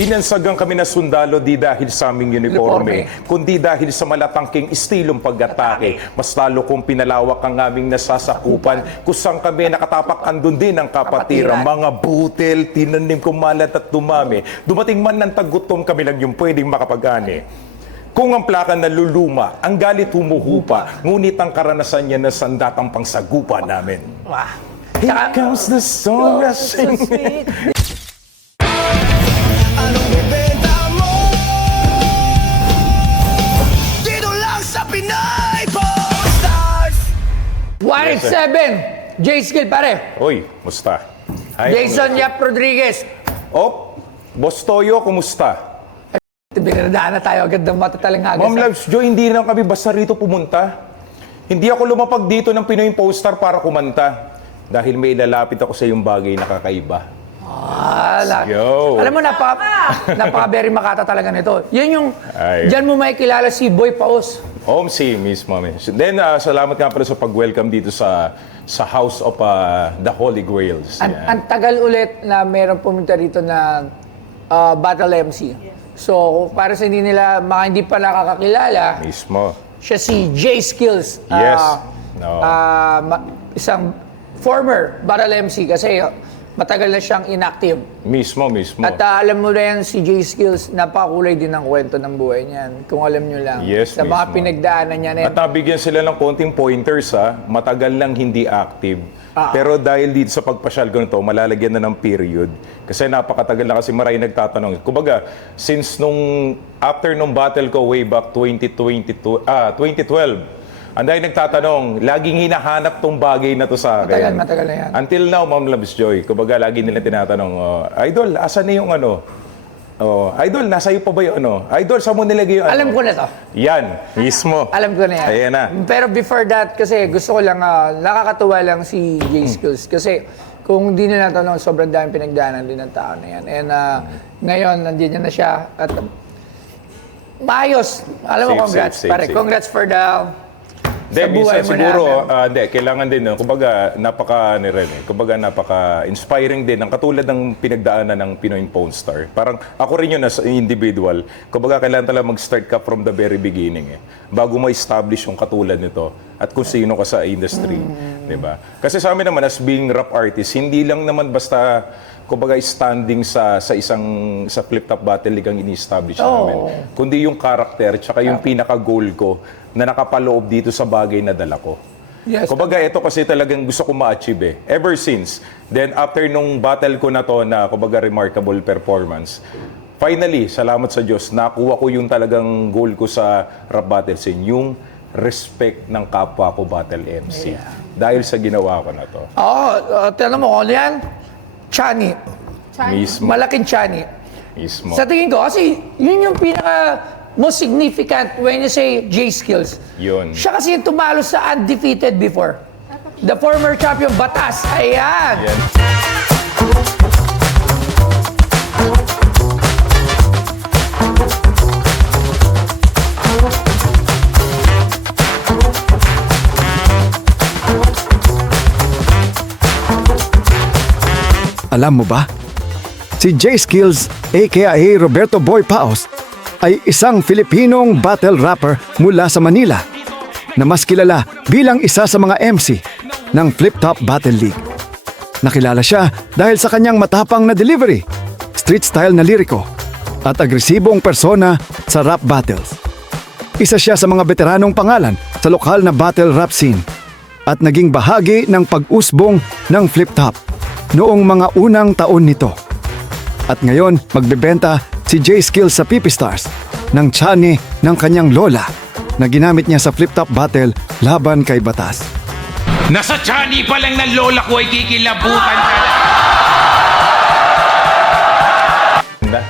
Binansagan kami na sundalo di dahil sa aming uniforme, kundi dahil sa malatangking estilong pag-atake. Mas lalo kong pinalawak ang aming nasasakupan, kusang kami nakatapak andun din ang kapatiran. Mga butel, tinanim kong malat at dumami. Dumating man ng tagutom, kami lang yung pwedeng makapag-ani. Kung ang plaka naluluma, ang galit humuhupa, ngunit ang karanasan niya na sandatang pangsagupa namin. Here comes the song rushing. Anong ibenta mo? Dito lang sa Pinay Posters! 187! J-Skill, pare. Oy, musta? Hi, Jason Yap Rodriguez. Oh, Boss Toyo, kumusta? Binadaan na tayo agad ng matatalangagas. Ma'am Loves Joy, hindi lang kami basta rito pumunta. Hindi ako lumapag dito ng Pinoy Poster para kumanta. Dahil may ilalapit ako sa iyong bagay na kakaiba. Yo. Alam mo, napaka-very makata talaga nito. Yan yung, Ay. dyan mo may kilala si Boy Paos. Si Miss Mami. Then, salamat nga pala sa pag-welcome dito sa House of the Holy Grails. Yan. Ang tagal ulit na meron pumunta rito na Battle MC. So, para sa hindi pa nakakakilala, Mismo. siya si J Skills. Yes. No. Isang former Battle MC kasi matagal na siyang inactive. Mismo. At alam mo na yan, si J Skills, napakakulay din ng kwento ng buhay niyan. Kung alam nyo lang. Yes, sa mga mismo. pinagdaanan niya na yan. At nabigyan sila ng konting pointers, matagal lang hindi active. Pero dahil dito sa pagpasyal ganito, malalagyan na ng period. Kasi napakatagal na kasi maraming nagtatanong. Kumbaga, since after nung battle ko way back 2012, ang dahil nagtatanong, laging hinahanap tong bagay na to sa akin. Matagal na yan. Until now, Ma'am Loves Joy, kumbaga lagi nila tinatanong, Idol, asan na yung ano? Idol, nasa iyo pa ba yung ano? Idol, saan mo nilagay yung ano? Alam ko na to. Yan, mismo. Alam ko na yan. Ayan na. Pero before that, kasi gusto ko lang, nakakatuwa lang si J Skills. Kasi kung di nila natanong, sobrang daming pinagdaanan din ng tao na yan. And ngayon, nandiyan na siya. At maayos. Alam mo, congrats. Pare, congrats for the... Hindi, minsan siguro, kailangan din, kumbaga, napaka-inspiring din, ang katulad ng pinagdaanan ng Pinoy Pornstar. Parang ako rin yun as individual. Kumbaga, kailangan talaga mag-start ka from the very beginning, bago ma-establish yung katulad nito at kung sino ka sa industry. Diba? Kasi sa amin naman, as being rap artist, hindi lang naman basta kumbaga standing sa flip-top battle league ang ini-establish namin. Kundi yung character, tsaka yung pinaka-goal ko na nakapaloob dito sa bagay na dala ko. Yes, kumbaga, ito kasi talagang gusto ko ma-achieve Ever since. Then, after nung battle ko na to na, kumbaga, remarkable performance, finally, salamat sa Diyos, nakuha ko yung talagang goal ko sa rap battle scene, yung respect ng kapwa ko battle MC. Yeah. Dahil sa ginawa ko na to. Tignan mo, ano yan? Chani. Mismo. Malaking Chani. Mismo. Sa tingin ko, kasi yun yung pinaka most significant when you say J Skills. Yun. Siya kasi yung tumalo sa undefeated before. The former champion Batas. Ayan. Yan. Alam mo ba? Si J Skills, aka Roberto Boy Paos, ay isang Filipinong battle rapper mula sa Manila na mas kilala bilang isa sa mga MC ng Flip Top Battle League. Nakilala siya dahil sa kanyang matapang na delivery, street style na liriko, at agresibong persona sa rap battles. Isa siya sa mga veteranong pangalan sa lokal na battle rap scene at naging bahagi ng pag-usbong ng Flip Top noong mga unang taon nito. At ngayon, magbebenta si J Skills sa PP Stars ng Chani ng kanyang lola na ginamit niya sa flip-top battle laban kay Batas. Nasa Chani pa lang ng lola ko ay kikilabutan ka na.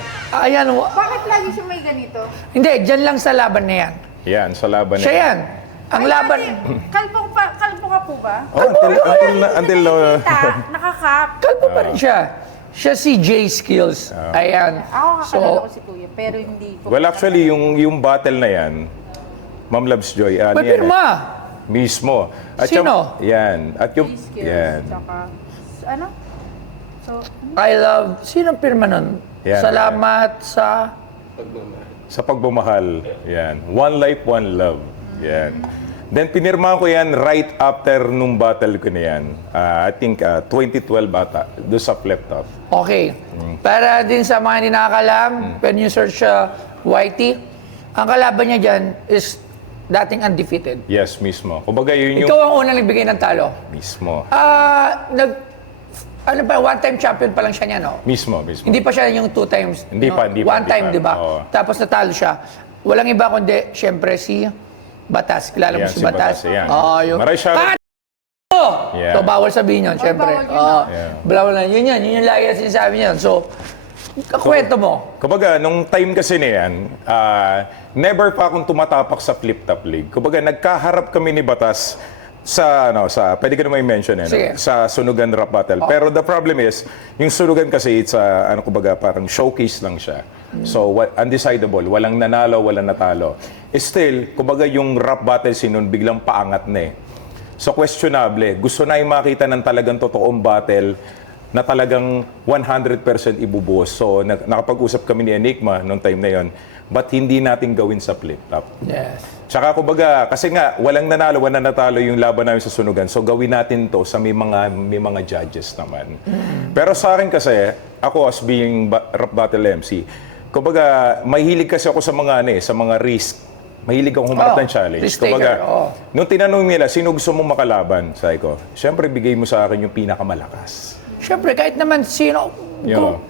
Ayan. Bakit lagi siya may ganito? Hindi, dyan lang sa laban na yan. Yan, sa laban Siya yan. Ang laban... Kalbo ka po ba? Until Nakakap. Kalbo pa rin siya. Siya si J Skills. Ayan. Ako kakalala ko si Kuya, pero hindi ko... Well, actually, yung battle na yan, Ma'am Loves Joy, May pirma. Mismo. At Sino? Yan. At yung... skills, Yan. tsaka, ano? So, I love... Sino pirma nun? Yan. Salamat sa... Sa pagmamahal. Yan. One life, one love. Yan. Then pinirma ko yan right after nung battle ko na yan. I think 2012 bata, doon sa flip top. Okay. Para din sa mga hindi nakakalam, when you search YT, ang kalaban niya dyan is dating undefeated. Yes, mismo. Kumbaga yun yung... Ikaw ang unang nagbigay ng talo. Mismo. Ano ba, one-time champion pa lang siya niya, no? Mismo. Hindi pa siya yung two times. Hindi pa. One time, di ba? Oo. Tapos natalo siya. Walang iba kundi, syempre, si Batas. Kilala mo Yan, si si Batas? Batas, yan. Yung... Maray siya. Yeah. So, bawal sabihin yun, syempre. bawal yun, Yeah. Bawal na. Yun yung lagi na sinasabi niyan. So, kakwento mo. Kumbaga, nung time kasi na yan, never pa akong tumatapak sa flip-top league. Kumbaga, nagkaharap kami ni Batas pwede ko naman i-mention Sige. sa Sunugan Rap Battle. Pero the problem is, yung Sunugan kasi, it's parang showcase lang siya. So, undecidable. Walang nanalo, walang natalo. Still, kumbaga yung rap battle sinun, biglang paangat na eh. So, questionable. Gusto na yung makita ng talagang totoong battle na talagang 100% ibubuhos. So, nakapag-usap kami ni Enigma noong time na yon, but hindi natin gawin sa flip-top. Yes. Tsaka kumbaga, kasi nga, walang nanalo, walang natalo yung laban namin sa Sunugan. So gawin natin to sa may mga judges naman. Pero sa akin kasi, ako as being rap battle MC, kumbaga, mahilig kasi ako sa mga risk. Mahilig akong humarap ng challenge. Risk taker, Kumbaga, oo. nung tinanong nila, sino gusto mong makalaban? Sabi ko, syempre bigay mo sa akin yung pinakamalakas. Syempre, kahit naman sino, Yo.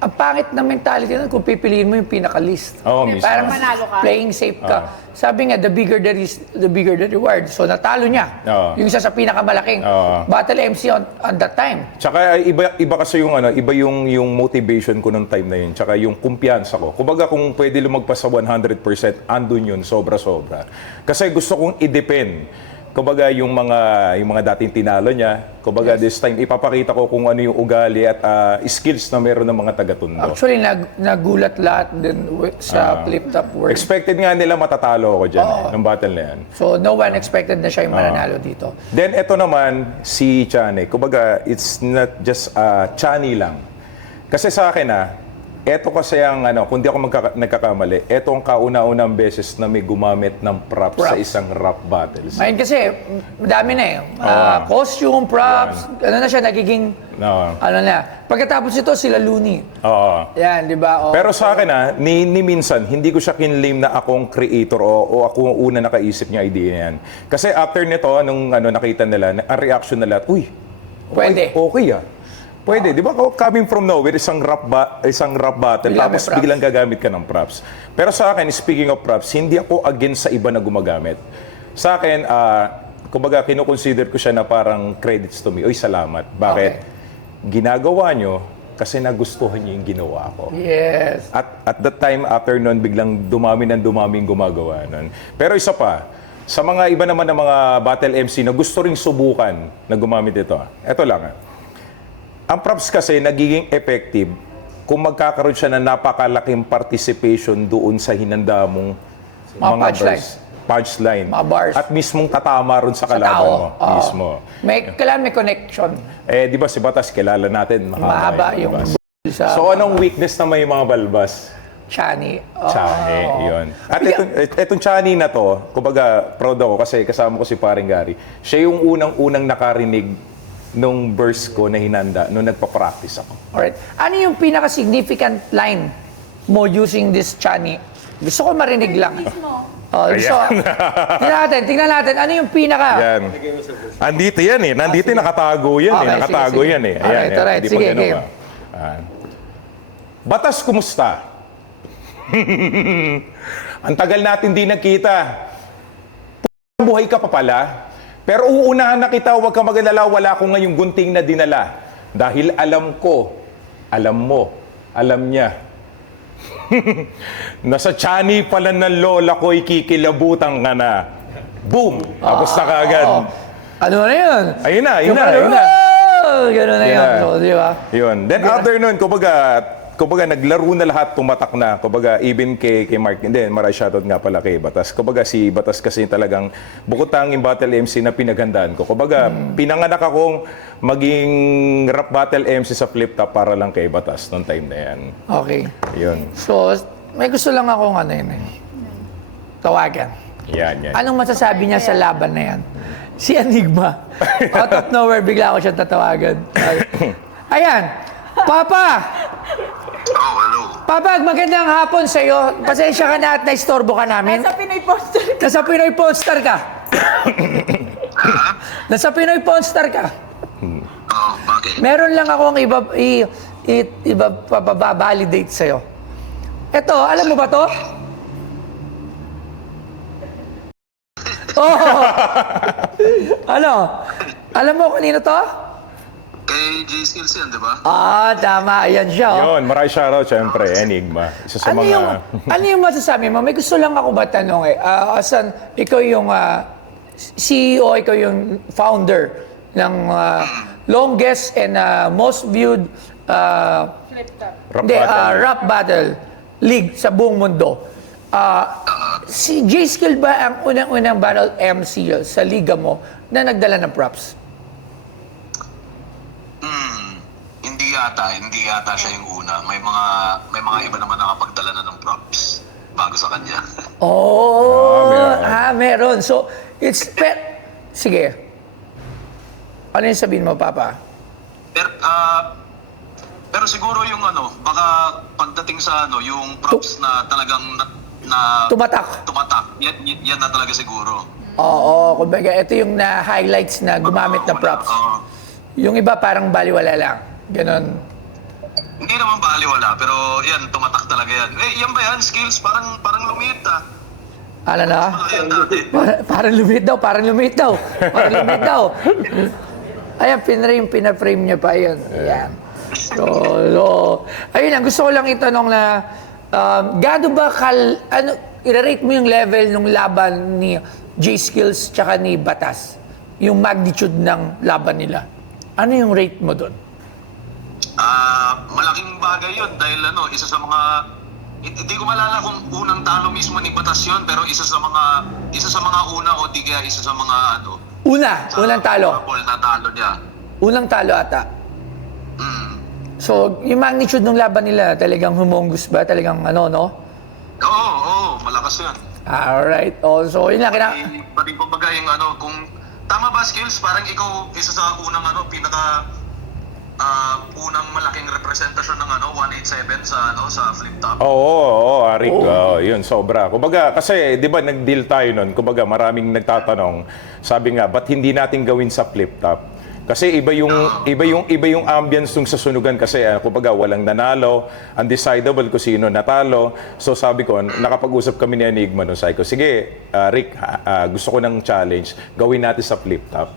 ang pangit na mentality nun kung pipiliin mo yung pinaka-list. Oo, mismo. Parang Manalo ka. playing safe ka. Sabi nga, the bigger the risk, the bigger the reward. So, natalo niya. Oo. Yung isa sa pinakamalaking battle MC on that time. Tsaka iba kasi iba yung motivation ko nung time na yun. Tsaka yung kumpiyansa ko. Kumbaga kung pwede lumagpas sa 100%, andun yun, sobra-sobra. Kasi gusto kong i-depend. Kumbaga yung mga dating tinalo niya, kumbaga this time ipapakita ko kung ano yung ugali at skills na meron ng mga taga-Tondo. Actually, nagulat lahat din sa flip-top world. Expected nga nila matatalo ako dyan ng battle na yan. So, no one expected na siya yung mananalo dito. Then eto naman si Chane. Kumbaga it's not just Chani lang. Kasi sa akin eto kasi ang kung di ako nagkakamali, eto ang kauna-unang beses na may gumamit ng props sa isang rap battles. Ngayon kasi, madami na eh. Costume, props, na siya, nagiging, Pagkatapos ito, sila Looney. Oo. Yan, di ba? Pero sa akin ni minsan, hindi ko siya kinlaim na akong creator o ako ang una nakaisip niya idea yan. Kasi after nito, nung nakita nila, ang reaction nila, uy, Pwede. Okay Pwede, di ba? Coming from nowhere, isang rap battle, Bigla may tapos props. biglang gagamit ka ng props. Pero sa akin, speaking of props, hindi ako against sa iba na gumagamit. Sa akin, kumbaga, kinukonsider ko siya na parang credits to me. Uy, salamat. Bakit? Ginagawa nyo kasi nagustuhan nyo yung ginawa ko. Yes. At that time, after nun, biglang dumaming gumagawa nun. Pero isa pa, sa mga iba naman ng mga battle MC na gusto ring subukan na gumamit ito, eto lang ang props kasi nagiging effective kung magkakaroon siya ng napakalaking participation doon sa hinanda mong punchline. Mga bars. At mismong tatama ron sa kalaban mo. Mismo. Kailangan may connection. Di ba si Batas, kilala natin. Mahaba yung balbas. sa So anong weakness na may mga balbas? Chani. Chani, yun. At itong Chani na to, kumbaga, proud ako kasi kasama ko si Paring Gary. Siya yung unang-unang nakarinig nung verse ko na hinanda, nung nagpa-practice ako. Alright. Ano yung pinaka-significant line mo using this Chani? Gusto ko marinig lang. Mismo. Tingnan natin. Ano yung pinaka... Yan. Andito yan Nandito nakatago yan Okay, Nakatago sige. yan Alright. Hindi Sige, pa game. Batas, kumusta? Ang tagal natin di nagkita. Buhay ka pa pala. Pero uunahan na kita, huwag ka mag-alala, wala ko ngayong gunting na dinala. Dahil alam ko, alam mo, alam niya. Nasa Chani pala ng lola ko, ikikilabutan ka na. Boom! Tapos na kaagad. Ano na yun? Ayun na. Gano'n na yun. So, di ba? Yun. Then after nun, kumbaga, kumbaga naglaro na lahat, tumatak na. Kumbaga even kay Mark, hindi, maraming shoutout nga pala kay Batas. Kumbaga si Batas kasi talagang bukod tanging battle MC na pinaghandaan ko. Kumbaga pinanganak akong maging rap battle MC sa Flip Top para lang kay Batas noong time na yan. Okay. Yun. So, may gusto lang akong ano yun tawagan. Yan. Anong masasabi niya sa laban na yan? Si Enigma. Out of nowhere, bigla ako siya tatawagan. Ayan. Papa! Papa, magandang hapon sa iyo. Pasensya ka na at naistorbo ka namin. Sa Pinoy Poster. Nasa Pinoy Polestar ka. Nasa Pinoy Polestar ka. Bakit? Meron lang akong validate sa'yo. Ito, alam mo ba to? Oh! Ano? Alam mo kanino to? Kay J-Skills yan, di ba? Ah, tama. Ayan siya. Oh. Yun, maraming shoutout syempre, Enigma. Isa sa mga... Ano yung masasabi mo? May gusto lang ako ba tanong eh. Asan, ikaw yung CEO, ikaw yung founder ng longest and most viewed Flip top. rap battle league sa buong mundo. Si J-Skill ba ang unang-unang battle MC sa liga mo na nagdala ng props? Hindi yata siya yung una. May mga iba naman nakapagdala na ng props bago sa kanya. Meron. So, sige. Ano yung sabihin mo, Papa? Pero siguro yung baka pagdating sa yung props na talagang na Tumatak. yan na talaga siguro. Oo, kumbaga ito yung na-highlights na gumamit na props. Yung iba parang baliwala lang. Ganon. Hindi naman baliwala, pero yan, tumatak talaga yan. Yan ba yan? Skills? Parang lumiit Ano na? Yan dati. Parang lumit daw. Ayan, pinaframe niya pa yun. Ayan. So, ayun lang, gusto ko lang itanong na, gaano ba i-rate mo yung level ng laban ni J-Skills tsaka ni Batas? Yung magnitude ng laban nila. Ano yung rate mo doon? Malaking bagay yun dahil isa sa mga hindi ko malala kung unang talo mismo ni Batas yun, pero isa sa mga una o di kaya isa sa mga Unang talo. na talo niya. Unang talo ata. So, yung magnitude ng laban nila, talagang humongous ba? Talagang no? Oo, malakas yan. Alright. So, yun lang. Pati kumbaga yung kung tama ba Skills, parang ikaw isa sa unang unang malaking representasyon ng 187 sa Flip Top. Oo, Arik. Yun, sobra. Kumbaga, kasi, di ba, nag-deal tayo nun. Kumbaga, maraming nagtatanong. Sabi nga, ba't hindi natin gawin sa Flip Top? Kasi iba yung ambience nung sa sunugan kasi kumbaga walang nanalo, undecidable kung sino natalo. So sabi ko, nakapag-usap kami ni Enigma no, sabi ko, sige, Rick, gusto ko ng challenge, gawin natin sa Flip Top.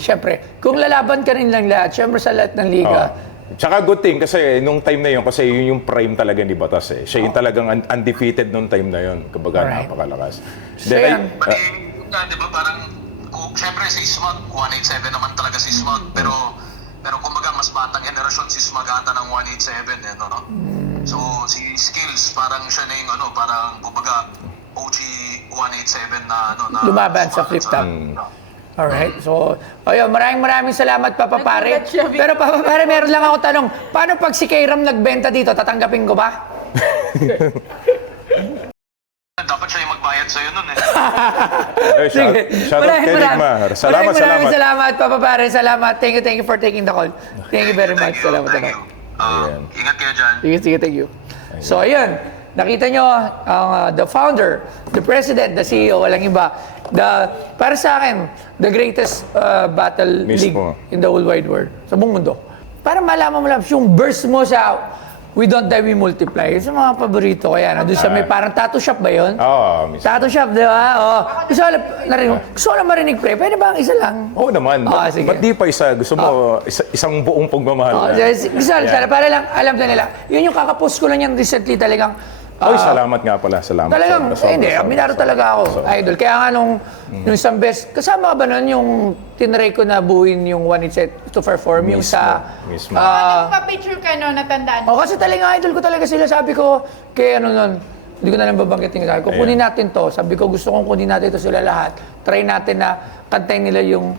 Syempre, kung lalaban ka rin lang lahat, syempre sa lahat ng liga. Tsaka good thing kasi nung time na yun, kasi yun yung prime talaga ni Batas eh. Siya yung talagang undefeated nung time na yun. Kumbaga, napakalakas. So yan. Di ba parang siyempre si Smog, 187 naman talaga si Smog, pero kumbaga mas batang henerasyon si Smog ata ng 187 no? So si Skills parang siya na yung parang kumbaga OG 187 na lumaban sa Flip Top. Alright, so ayun, maraming salamat Papa Pare. Pero Papa Pare, meron lang ako tanong, paano pag si Kairam nagbenta dito, tatanggapin ko ba? Dapat siya yung magbayad sa'yo nun eh. Sige. Shout out kay Enigma. Salamat, Papa Pare. Salamat. Thank you for taking the call. Thank you very much. Salamat. Thank you. Ingat kayo dyan. Sige, thank you. So, ayun. Nakita nyo, ang the founder, the president, the CEO, walang iba. Para sa akin, the greatest battle league in the whole wide world. Sa buong mundo. Para malaman mo lang, yung burst mo sa We Don't Die, We Multiply. Yung mga paborito ko yan. Doon sa may parang tattoo shop ba yun? Oo, Tattoo shop, di ba? Gusto ko lang marinig, pre. Pwede ba ang isa lang? Oo naman. Sige. Ba't di pa isa? Gusto mo isang buong pagmamahal na? Gusto, para lang, alam na nila. Yun yung kakapost ko lang yan recently talagang Oy, salamat nga pala. Salamat. Talagang, Sobra, hindi, sobra, aminado sobra. talaga ako, idol. Kaya nga nung isang best, kasama ka ba nun yung tinry ko na buuin yung One It Set to perform, yung sa... Mismo. Pa-picture ka no, natandaan mo. Kasi talaga idol ko talaga sila. Sabi ko, kay ano nun, hindi ko na lang babanggitin. Sabi ko, kunin natin to. Sabi ko, gusto kong kunin natin to sila lahat. Try natin na kantayin nila yung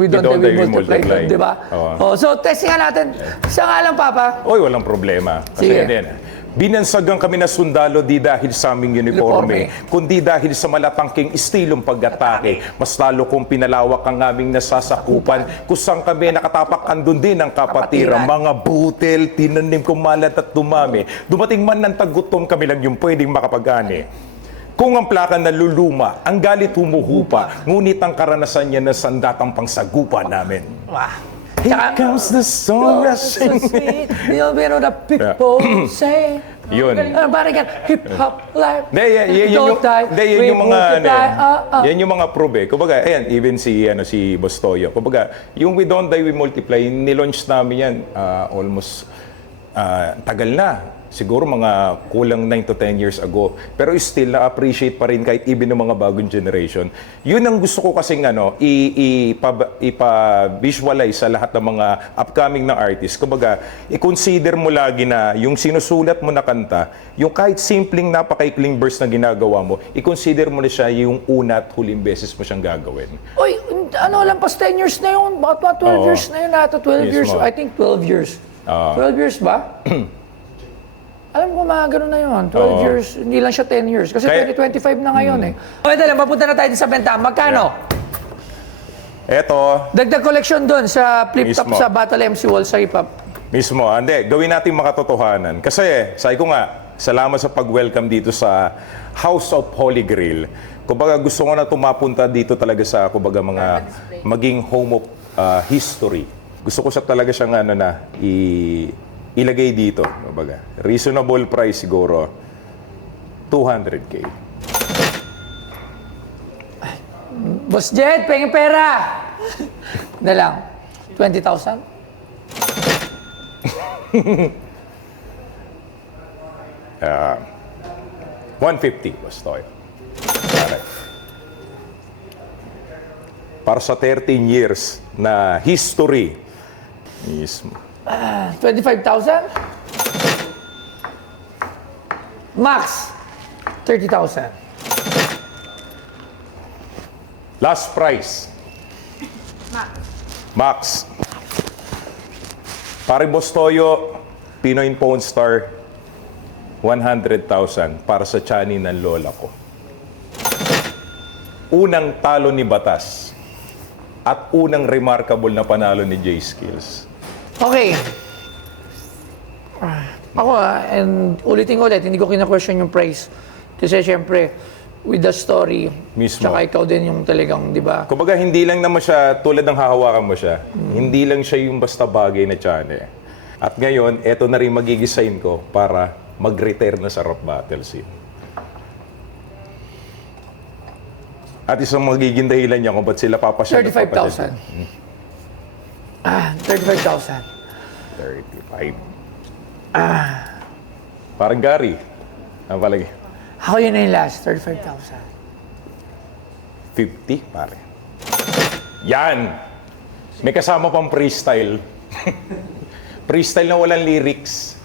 We Don't Die, We Multiply, di ba? Oo. So, testing nga natin. Isa nga lang, Papa. Oy, walang problema. Kasi Sige. din, binansagan kami na sundalo di dahil sa aming uniforme, kundi dahil sa malatangking istilong pag-atake. Mas lalo kong pinalawak ang aming nasasakupan, kusang kami nakatapak andun din ang kapatiran. Mga butil, tinanim kumalat at dumami. Dumating man ng tagutom, kami lang yung pwedeng makapag-ani. Kung ang plaka naluluma, ang galit humuhupa, ngunit ang karanasan niya na sandatang pangsagupa namin. Wow. Here comes the sun rushing. You'll be on the people say. Yun. Parang yan, hip-hop life. Yun yung mga ano, multiply. yan yung mga prove eh. Kumbaga, ayan, even si Bostoyo. Kumbaga, yung We Don't Die, We Multiply, nilaunch namin yan almost tagal na. Siguro mga kulang 9 to 10 years ago. Pero still, na-appreciate pa rin kahit even ng mga bagong generation. Yun ang gusto ko kasing ipa-visualize sa lahat ng mga upcoming na artists. Kumbaga, i-consider mo lagi na yung sinusulat mo na kanta, yung kahit simpleng napakaikling verse na ginagawa mo, i-consider mo na siya yung una at huling beses mo siyang gagawin. Uy, ano, lampas 10 years na yun. Baka 12 Oo. years na yun ata. 12 years. Mismo. I think 12 years. 12 years ba? Alam ko mga ganun na yun. 12 Oo. years. Hindi lang siya 10 years. Kasi Kaya- 2025 na ngayon eh. Okay, dala. Papunta na tayo sa benta. Magkano? Eto, Dagdag collection doon sa flip top Mismo. sa Battle MC Wall sa hip-hop. mismo, hindi, gawin natin makatotohanan. Kasi, sabi ko nga, salamat sa pag-welcome dito sa House of Holy Grail. Kumbaga, gusto ko na tumapunta dito talaga sa, kumbaga, mga maging home of history. Gusto ko siya talaga siyang ilagay dito. Kumbaga, reasonable price siguro, 200K. Boss Jed, pengin pera! Na lang. 20,000? Uh, 150 was toy. Para sa 13 years na history mismo. 25,000? Max, 30,000. Last price. Max. Pare Bostoyo, Pinoy Pawn Star, 100,000 para sa tiyanin ng lola ko. Unang talo ni Batas at unang remarkable na panalo ni J Skills. Okay. Ako and ulitin ko ulit, hindi ko kina-question yung price. Kasi syempre, with the story, Mismo. tsaka ikaw din yung talagang, di ba? Kumbaga, hindi lang naman siya, tulad ng hahawakan mo siya, hindi lang siya yung basta bagay na tiyane. At ngayon, eto na rin magigisign ko para mag-retire na sa rap battle scene. At isang magiging dahilan niya kung ba't sila papasya. 35,000. 35,000. 35. Parang Gary. Ang palagi. Ako yun na yung last, 35,000. 50, pare. Yan! May kasama pang freestyle. Freestyle na walang lyrics.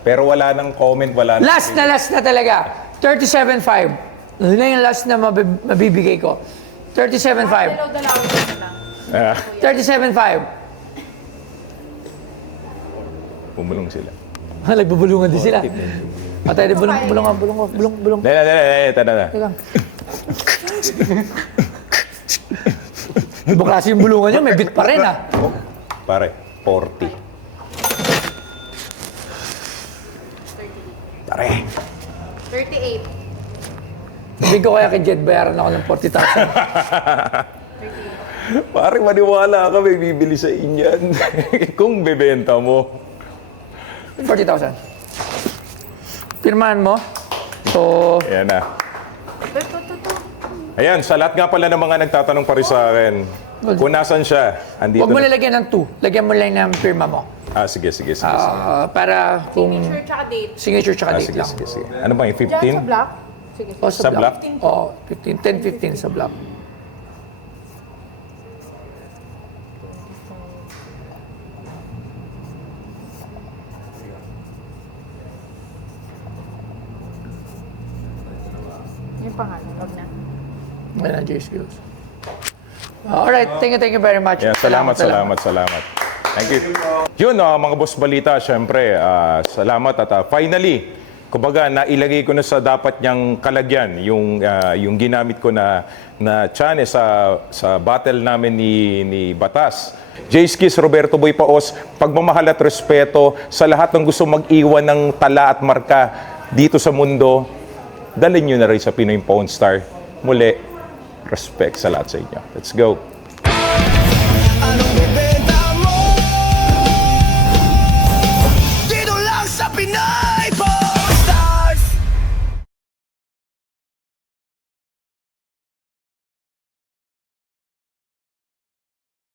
Pero wala nang comment, wala nang... Last na talaga. 37,500. Yun na yung last na mabibigay ko. 37,500. Dalaw-dalawin mo na lang. 37,500. Bumulong sila. Nagbubulungan din sila. Patay din bulong. Dali, tada na. Teka. Iba klase yung bulungan nyo, may beat pa rin ah. Pare, 40. Pare. 38. Sabi ko kaya kay Jed, bayaran ako ng 40,000. Pare, maniwala ka, may bibili sa inyan. Kung bebenta mo. 40,000. Pirmahan mo. So, Ayan na. Ayan, sa lahat nga pala ng mga nagtatanong pa rin sa akin, kung nasan siya, andito huwag mo na. lalagyan ng 2. Lagyan mo lang ng pirma mo. Sige. Para kung Signature tsaka date. signature tsaka date Sige, lang. sige. Ano ba yung Diyan sa 15? block. Sige. O, Sa block? 10-15 sa block. Yung pangalan. Wag na. May na J Skills. Alright, thank you very much. Yeah, salamat. Thank you. Yun, mga boss balita, syempre, salamat at finally, kumbaga, nailagay ko na sa dapat niyang kalagyan yung ginamit ko na chane sa battle namin ni Batas. J-Skis, Roberto Boy Paos, pagmamahal at respeto sa lahat ng gusto mag-iwan ng tala at marka dito sa mundo, dalhin nyo na rin sa Pinoy Pawn Star. Muli, respect sa lahat sa inyo. Let's go.